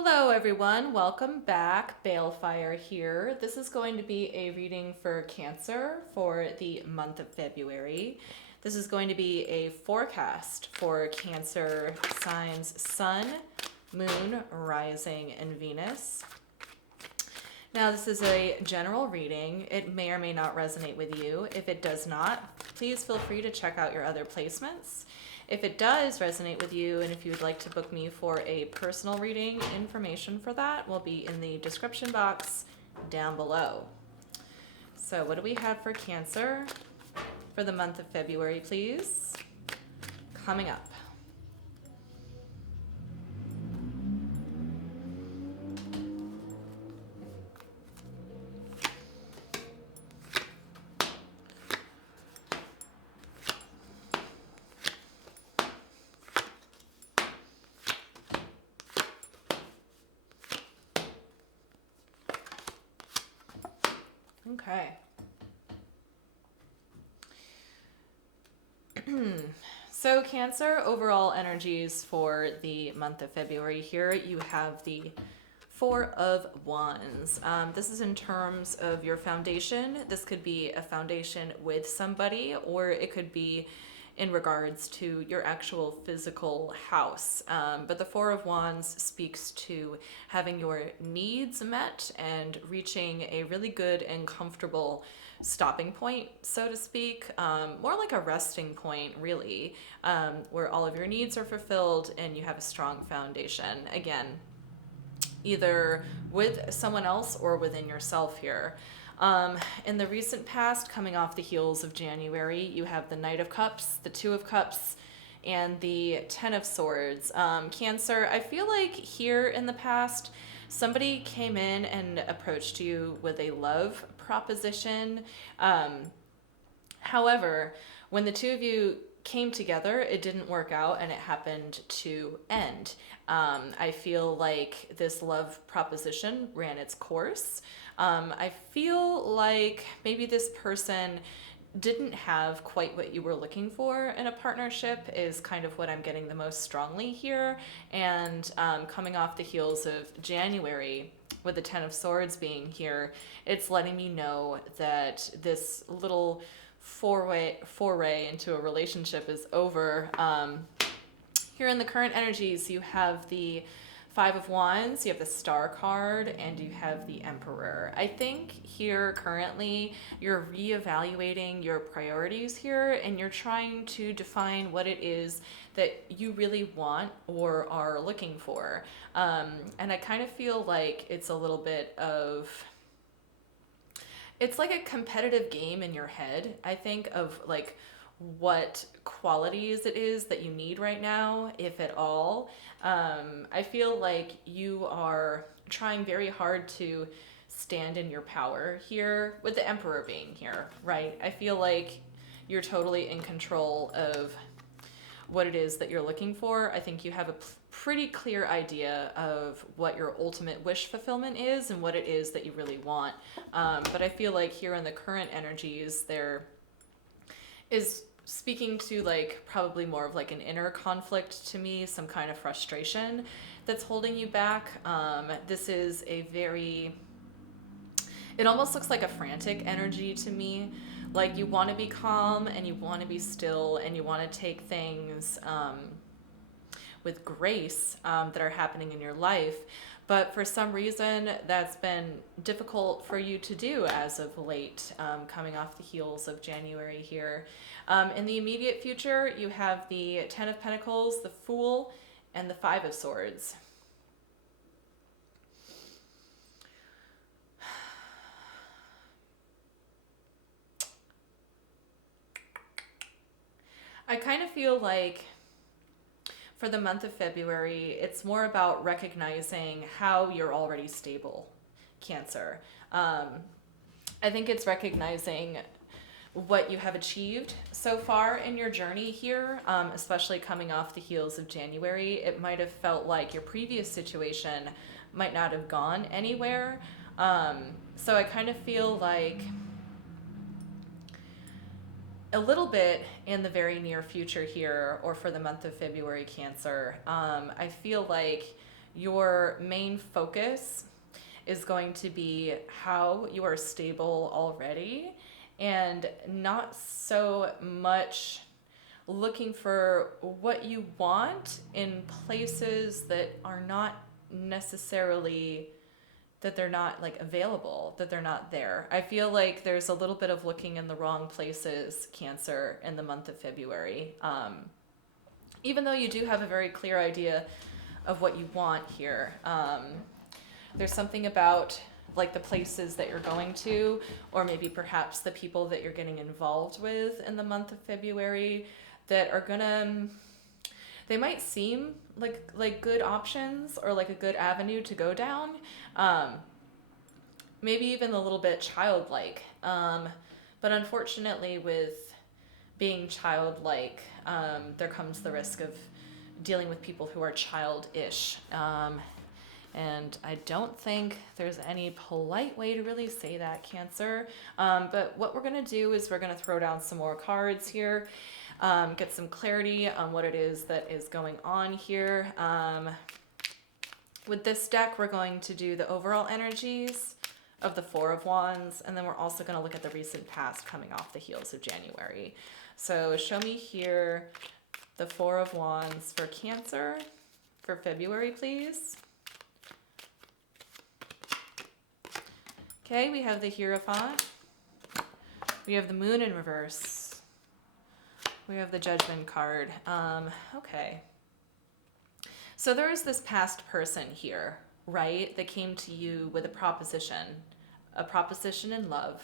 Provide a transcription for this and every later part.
Hello, everyone. Welcome back. Balefire here. This is going to be a reading for Cancer for the month of February. This is going to be a forecast for Cancer signs Sun, Moon, Rising, and Venus. Now, this is a general reading. It may or may not resonate with you. If it does not, please feel free to check out your other placements. If it does resonate with you, and if you would like to book me for a personal reading, information for that will be in the description box down below. So what do we have for Cancer for the month of February, please? Coming up. Okay. So Cancer, overall energies for the month of February here, you have the Four of Wands. This is in terms of your foundation. This could be a foundation with somebody, or it could be in regards to your actual physical house. But the Four of Wands speaks to having your needs met and reaching a really good and comfortable stopping point, so to speak, more like a resting point, really, where all of your needs are fulfilled and you have a strong foundation. Again, either with someone else or within yourself here. In the recent past, coming off the heels of January, you have the Knight of Cups, the Two of Cups, and the Ten of Swords. Cancer, I feel like here in the past, somebody came in and approached you with a love proposition. However, when the two of you came together, it didn't work out and it happened to end. I feel like this love proposition ran its course. I feel like maybe this person didn't have quite what you were looking for in a partnership is kind of what I'm getting the most strongly here. And coming off the heels of January, with the Ten of Swords being here, it's letting me know that this little foray into a relationship is over. Here in the current energies, you have the Five of Wands, you have the Star card, and you have the Emperor. I think here currently you're reevaluating your priorities here and you're trying to define what it is that you really want or are looking for. And I kind of feel like it's a little bit of, it's like a competitive game in your head, I think, of like what qualities it is that you need right now, if at all. I feel like you are trying very hard to stand in your power here, with the Emperor being here, right? I feel like you're totally in control of what it is that you're looking for. I think you have a pretty clear idea of what your ultimate wish fulfillment is and what it is that you really want. But I feel like here in the current energies, there is speaking to like probably more of like an inner conflict to me, some kind of frustration that's holding you back. This is a very, it almost looks like a frantic energy to me. Like you want to be calm and you want to be still and you want to take things with grace that are happening in your life. But for some reason, that's been difficult for you to do as of late, coming off the heels of January here. In the immediate future, you have the Ten of Pentacles, the Fool, and the Five of Swords. I kind of feel like for the month of February, it's more about recognizing how you're already stable, Cancer. I think it's recognizing what you have achieved so far in your journey here, especially coming off the heels of January. It might have felt like your previous situation might not have gone anywhere. So I kind of feel like a little bit in the very near future here, or for the month of February, Cancer, I feel like your main focus is going to be how you are stable already, and not so much looking for what you want in places that are not necessarily, that they're not like available, that they're not there. I feel like there's a little bit of looking in the wrong places, Cancer, in the month of February. Even though you do have a very clear idea of what you want here, there's something about like the places that you're going to, or maybe perhaps the people that you're getting involved with in the month of February, that are gonna, they might seem like good options or like a good avenue to go down. Maybe even a little bit childlike. But unfortunately, with being childlike, there comes the risk of dealing with people who are childish. And I don't think there's any polite way to really say that, Cancer. But what we're going to do is we're going to throw down some more cards here, get some clarity on what it is that is going on here. With this deck, we're going to do the overall energies of the Four of Wands, and then we're also going to look at the recent past coming off the heels of January. So show me here the Four of Wands for Cancer for February, please. Okay, we have the Hierophant. We have the Moon in reverse. We have the Judgment card. Okay. So there is this past person here, right, that came to you with a proposition in love,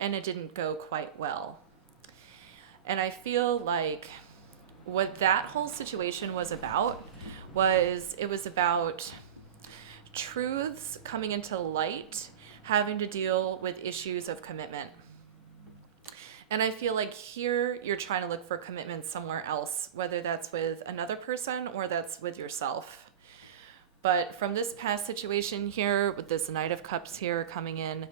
and it didn't go quite well. And I feel like what that whole situation was about was, it was about truths coming into light, having to deal with issues of commitment. And I feel like here you're trying to look for commitment somewhere else, whether that's with another person or that's with yourself. But from this past situation here, with this Knight of Cups here coming in,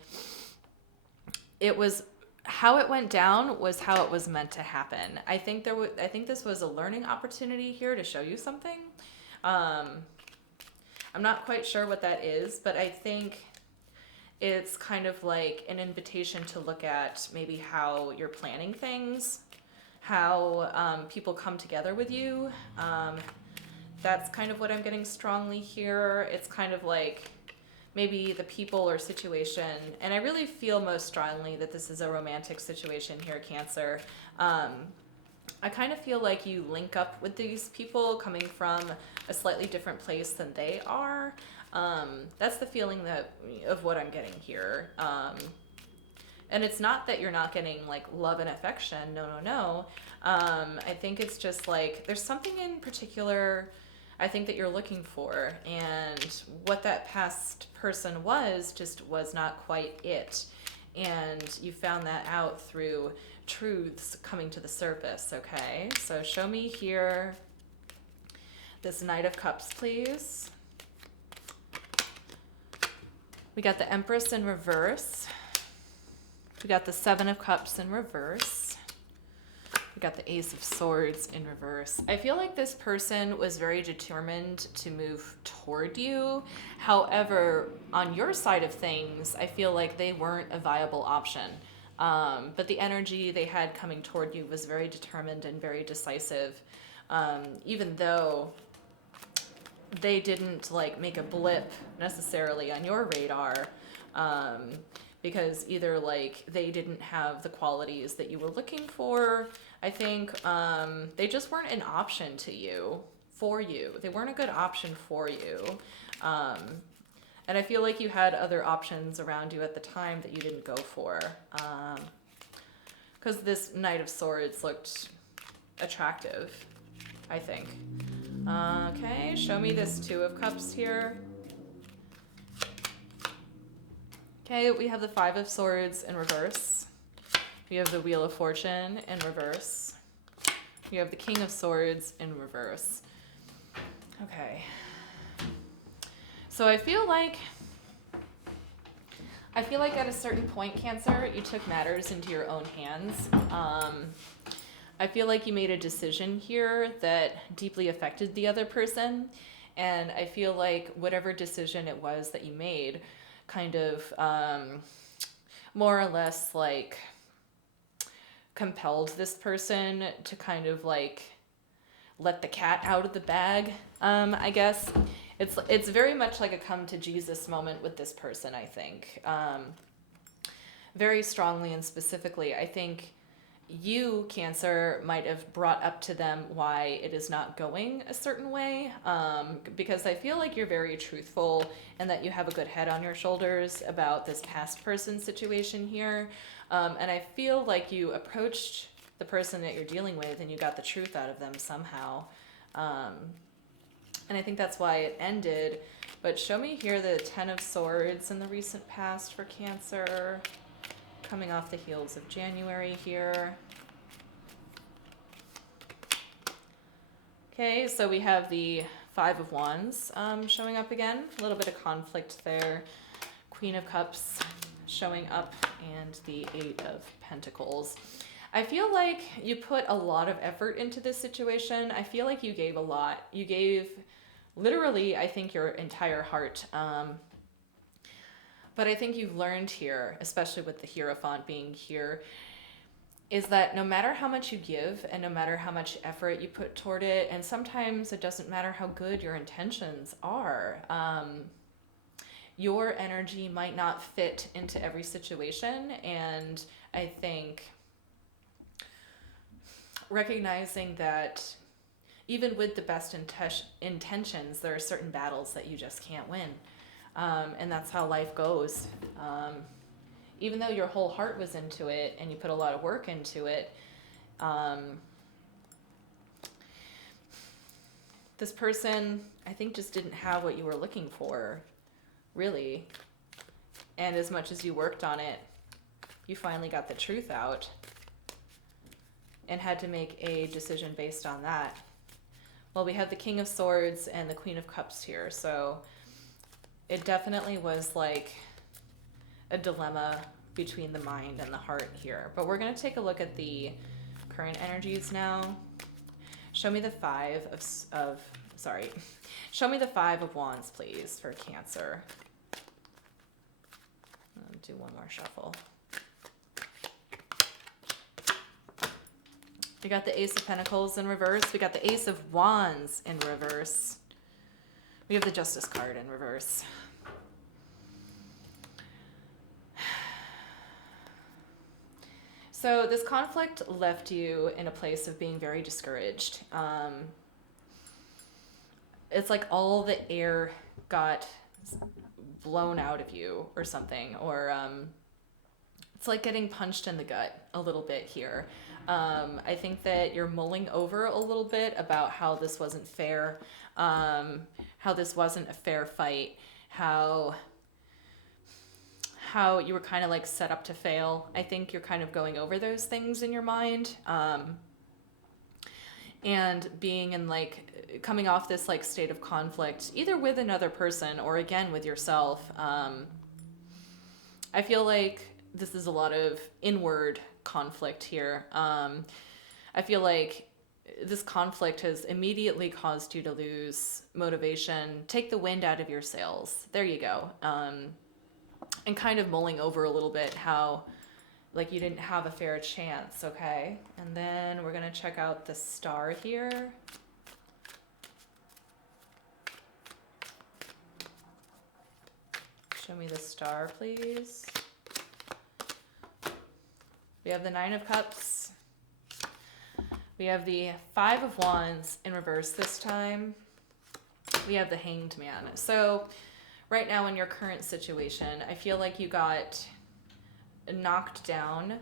it was how it went down was how it was meant to happen. I think this was a learning opportunity here to show you something. I'm not quite sure what that is, but I think it's kind of like an invitation to look at maybe how you're planning things, how people come together with you. That's kind of what I'm getting strongly here. It's kind of like maybe the people or situation, and I really feel most strongly that this is a romantic situation here, Cancer. I kind of feel like you link up with these people coming from a slightly different place than they are. That's the feeling of what I'm getting here. And it's not that you're not getting like love and affection. No. I think it's just like there's something in particular I think that you're looking for, and what that past person was just was not quite it. And you found that out through truths coming to the surface, okay? So show me here this Knight of Cups, please. We got the Empress in reverse. We got the Seven of Cups in reverse. We got the Ace of Swords in reverse. I feel like this person was very determined to move toward you. However, on your side of things, I feel like they weren't a viable option. But the energy they had coming toward you was very determined and very decisive. Even though they didn't like make a blip necessarily on your radar, because either like they didn't have the qualities that you were looking for. I think they just weren't an option to you, for you. They weren't a good option for you. And I feel like you had other options around you at the time that you didn't go for. Because this Knight of Swords looked attractive, I think. Okay, show me this Two of Cups here. Okay, we have the Five of Swords in reverse. We have the Wheel of Fortune in reverse. We have the King of Swords in reverse. Okay. So I feel like at a certain point, Cancer, you took matters into your own hands. I feel like you made a decision here that deeply affected the other person, And I feel like whatever decision it was that you made kind of more or less like compelled this person to kind of like let the cat out of the bag, I guess. It's very much like a come to Jesus moment with this person, I think. Very strongly and specifically, I think you, Cancer, might have brought up to them why it is not going a certain way, because I feel like you're very truthful and that you have a good head on your shoulders about this past person situation here. And I feel like you approached the person that you're dealing with and you got the truth out of them somehow. And I think that's why it ended. But show me here the Ten of Swords in the recent past for Cancer, coming off the heels of January here. Okay, so we have the Five of Wands showing up again. A little bit of conflict there. Queen of Cups showing up, and the Eight of Pentacles. I feel like you put a lot of effort into this situation. I feel like you gave a lot. You gave literally, I think, your entire heart. But I think you've learned here, especially with the Hierophant being here, is that no matter how much you give and no matter how much effort you put toward it, and sometimes it doesn't matter how good your intentions are, your energy might not fit into every situation. And I think recognizing that even with the best intentions, there are certain battles that you just can't win. And that's how life goes. Even though your whole heart was into it and you put a lot of work into it, this person, I think, just didn't have what you were looking for, really. And as much as you worked on it, you finally got the truth out and had to make a decision based on that. Well, we have the King of Swords and the Queen of Cups here, so it definitely was like a dilemma between the mind and the heart here. But we're going to take a look at the current energies now. Show me the show me the Five of Wands, please, for Cancer. I'll do one more shuffle. We got the Ace of Pentacles in reverse. We got the Ace of Wands in reverse. We have the Justice card in reverse. So this conflict left you in a place of being very discouraged. It's like all the air got blown out of you or something, or it's like getting punched in the gut a little bit here. I think that you're mulling over a little bit about how this wasn't fair, how this wasn't a fair fight, how you were kind of like set up to fail. I think you're kind of going over those things in your mind, and being in like coming off this like state of conflict, either with another person or again with yourself. I feel like this is a lot of inward conflict here. I feel like this conflict has immediately caused you to lose motivation, take the wind out of your sails. There you go. And kind of mulling over a little bit how like you didn't have a fair chance, okay? And then we're gonna check out the Star here. Show me the Star, please. We have the Nine of Cups. We have the Five of Wands in reverse this time. We have the Hanged Man. So right now in your current situation, I feel like you got knocked down,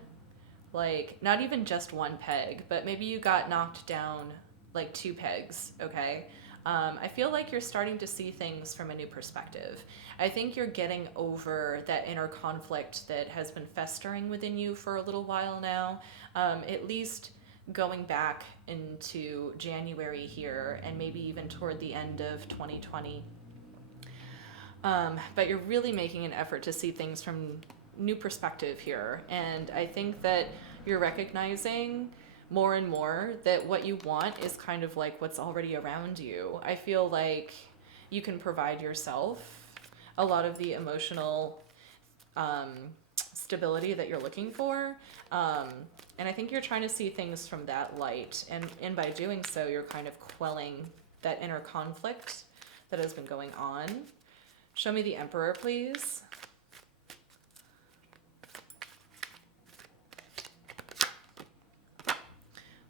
like not even just one peg, but maybe you got knocked down like 2 pegs, okay? I feel like you're starting to see things from a new perspective. I think you're getting over that inner conflict that has been festering within you for a little while now, at least going back into January here and maybe even toward the end of 2020. But you're really making an effort to see things from new perspective here. And I think that you're recognizing more and more that what you want is kind of like what's already around you. I feel like you can provide yourself a lot of the emotional um, stability that you're looking for. And I think you're trying to see things from that light. And by doing so, you're kind of quelling that inner conflict that has been going on. Show me the Emperor, please.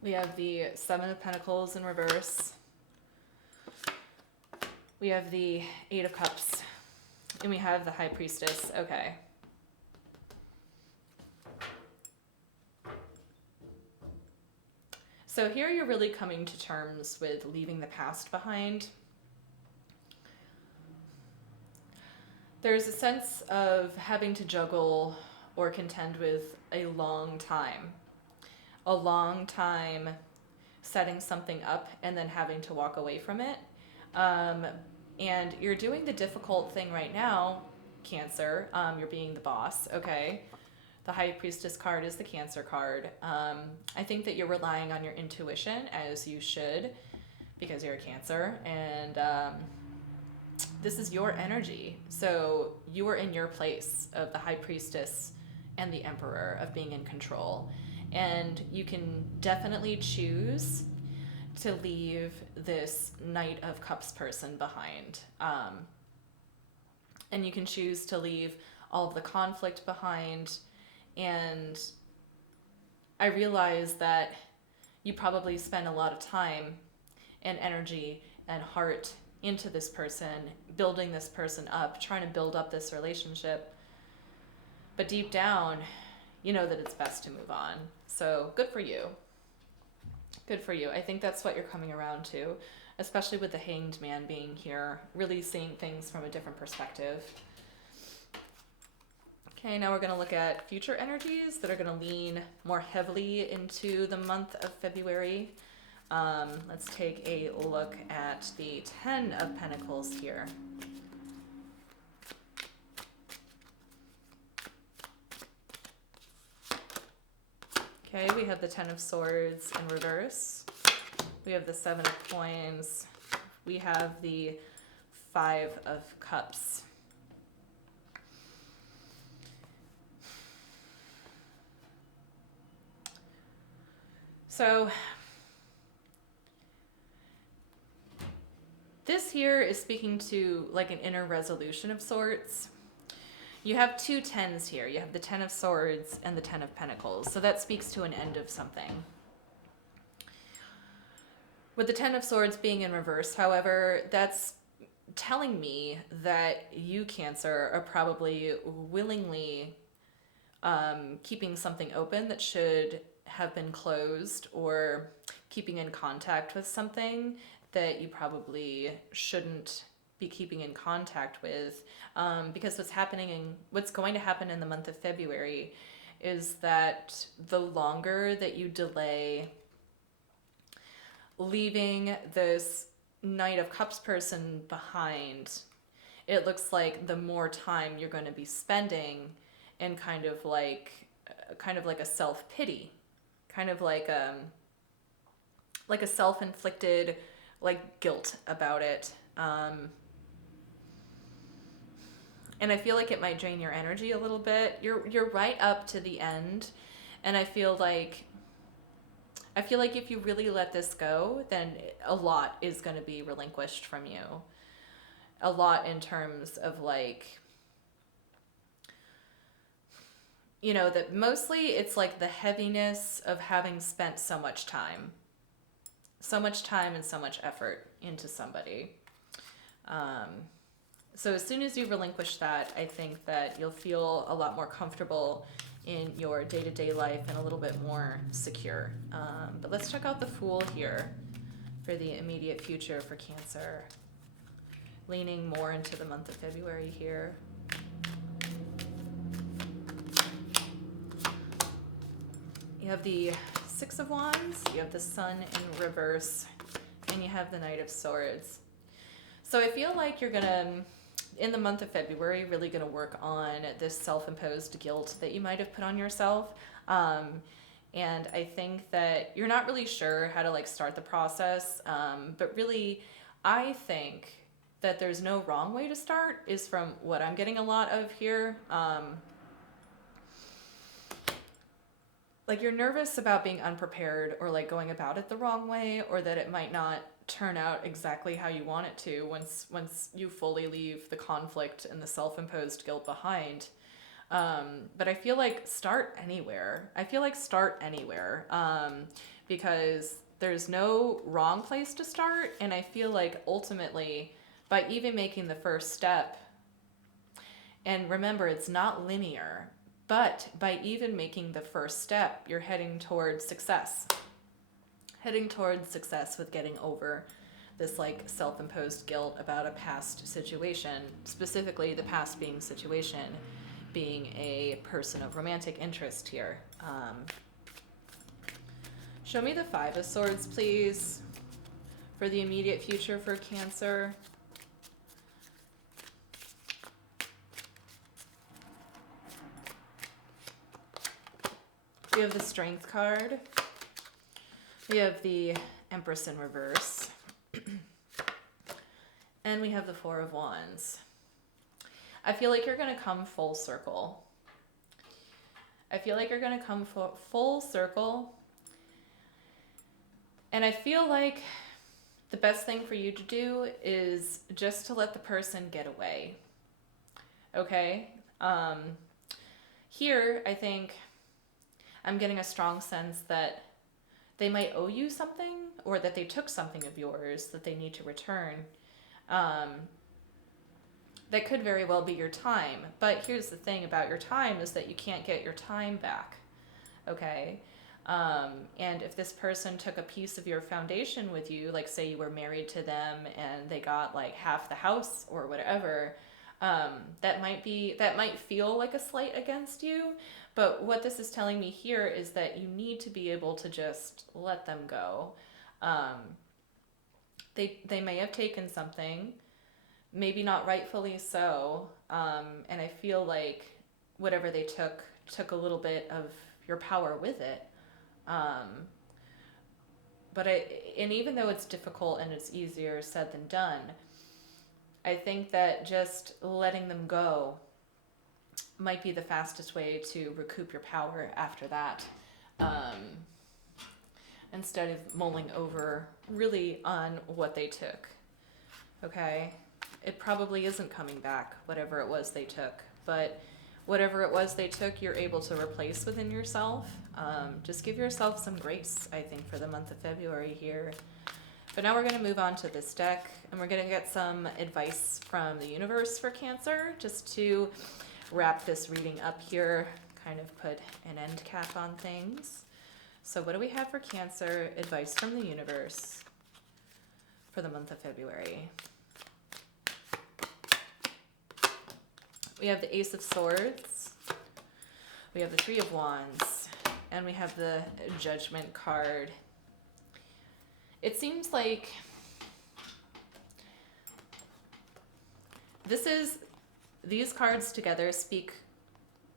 We have the Seven of Pentacles in reverse. We have the Eight of Cups. And we have the High Priestess. Okay. So here you're really coming to terms with leaving the past behind. There's a sense of having to juggle or contend with a long time setting something up and then having to walk away from it. And you're doing the difficult thing right now, Cancer. You're being the boss, okay? The High Priestess card is the Cancer card. I think that you're relying on your intuition, as you should, because you're a Cancer, and this is your energy. So you are in your place of the High Priestess and the Emperor, of being in control. And you can definitely choose to leave this Knight of Cups person behind. And you can choose to leave all of the conflict behind. And I realize that you probably spend a lot of time and energy and heart into this person, building this person up, trying to build up this relationship. But deep down, you know that it's best to move on. So good for you. Good for you. I think that's what you're coming around to, especially with the Hanged Man being here, really seeing things from a different perspective. Okay, now we're going to look at future energies that are going to lean more heavily into the month of February. Let's take a look at the Ten of Pentacles here. Okay, we have the Ten of Swords in reverse. We have the Seven of Coins. We have the Five of Cups. So this here is speaking to like an inner resolution of sorts. You have two tens here. You have the Ten of Swords and the Ten of Pentacles. So that speaks to an end of something. With the Ten of Swords being in reverse, however, that's telling me that you, Cancer, are probably willingly keeping something open that should have been closed, or keeping in contact with something that you probably shouldn't be keeping in contact with, because what's going to happen in the month of February is that the longer that you delay leaving this Knight of Cups person behind, it looks like the more time you're going to be spending in kind of like a self-pity, kind of like a self-inflicted like guilt about it. And I feel like it might drain your energy a little bit. You're right up to the end, and I feel like if you really let this go, then a lot is going to be relinquished from you. A lot in terms of like, you know, that mostly it's like the heaviness of having spent so much time and so much effort into somebody. So as soon as you relinquish that, I think that you'll feel a lot more comfortable in your day-to-day life and a little bit more secure. But let's check out the Fool here for the immediate future for Cancer. Leaning more into the month of February here. You have the Six of Wands, you have the Sun in reverse, and you have the Knight of Swords. So I feel like you're gonna, in the month of February, really gonna work on this self-imposed guilt that you might have put on yourself. And I think that you're not really sure how to like start the process, but really, I think that there's no wrong way to start is from what I'm getting a lot of here. Like you're nervous about being unprepared or like going about it the wrong way, or that it might not turn out exactly how you want it to once you fully leave the conflict and the self-imposed guilt behind. But I feel like start anywhere. Because there's no wrong place to start, and I feel like ultimately by even making the first step, and remember it's not linear, but by even making the first step, you're heading towards success. Heading towards success with getting over this like self-imposed guilt about a past situation, specifically the past being situation being a person of romantic interest here. Show me the Five of Swords, please, for the immediate future for Cancer. We have the Strength card. We have the Empress in reverse. And we have the Four of Wands. I feel like you're going to come full circle. Full circle. And I feel like the best thing for you to do is just to let the person get away. Okay? Here, I think I'm getting a strong sense that they might owe you something, or that they took something of yours that they need to return. That could very well be your time. But here's the thing about your time is that you can't get your time back. Okay? And if this person took a piece of your foundation with you, like say you were married to them and they got like half the house or whatever, that might feel like a slight against you. But what this is telling me here is that you need to be able to just let them go. They may have taken something, maybe not rightfully so. And I feel like whatever they took a little bit of your power with it. And even though it's difficult and it's easier said than done, I think that just letting them go might be the fastest way to recoup your power after that. Instead of mulling over really on what they took. Okay? It probably isn't coming back, whatever it was they took. But whatever it was they took, you're able to replace within yourself. Just give yourself some grace, I think, for the month of February here. But now we're going to move on to this deck, and we're going to get some advice from the universe for Cancer, just to wrap this reading up here, kind of put an end cap on things. So what do we have for Cancer? Advice from the universe for the month of February. We have the Ace of Swords. We have the Three of Wands. And we have the Judgment card. It seems like these cards together speak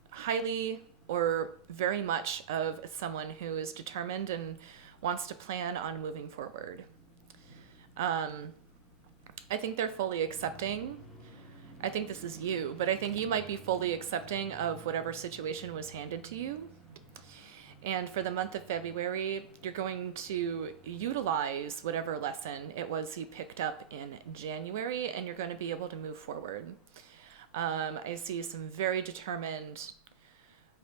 highly or very much of someone who is determined and wants to plan on moving forward. I think they're fully accepting. I think this is you, but I think you might be fully accepting of whatever situation was handed to you. And for the month of February, you're going to utilize whatever lesson it was you picked up in January, and you're going to be able to move forward. I see some very determined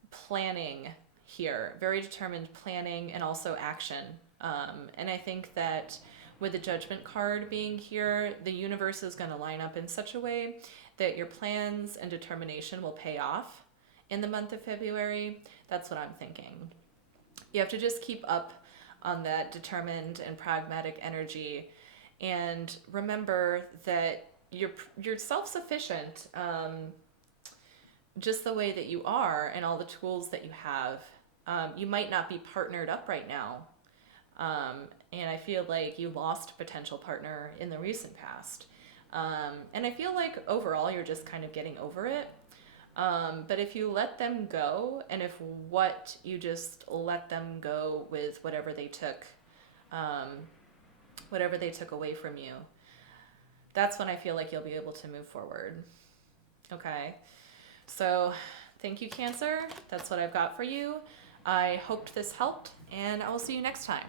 planning here, very determined planning and also action. And I think that with the Judgment card being here, the universe is going to line up in such a way that your plans and determination will pay off in the month of February. That's what I'm thinking. You have to just keep up on that determined and pragmatic energy, and remember that you're self-sufficient, just the way that you are and all the tools that you have. You might not be partnered up right now, and I feel like you lost a potential partner in the recent past. And I feel like overall you're just kind of getting over it. But if you let them go, and if what you just let them go with whatever they took away from you, that's when I feel like you'll be able to move forward. Okay. So thank you, Cancer. That's what I've got for you. I hoped this helped, and I will see you next time.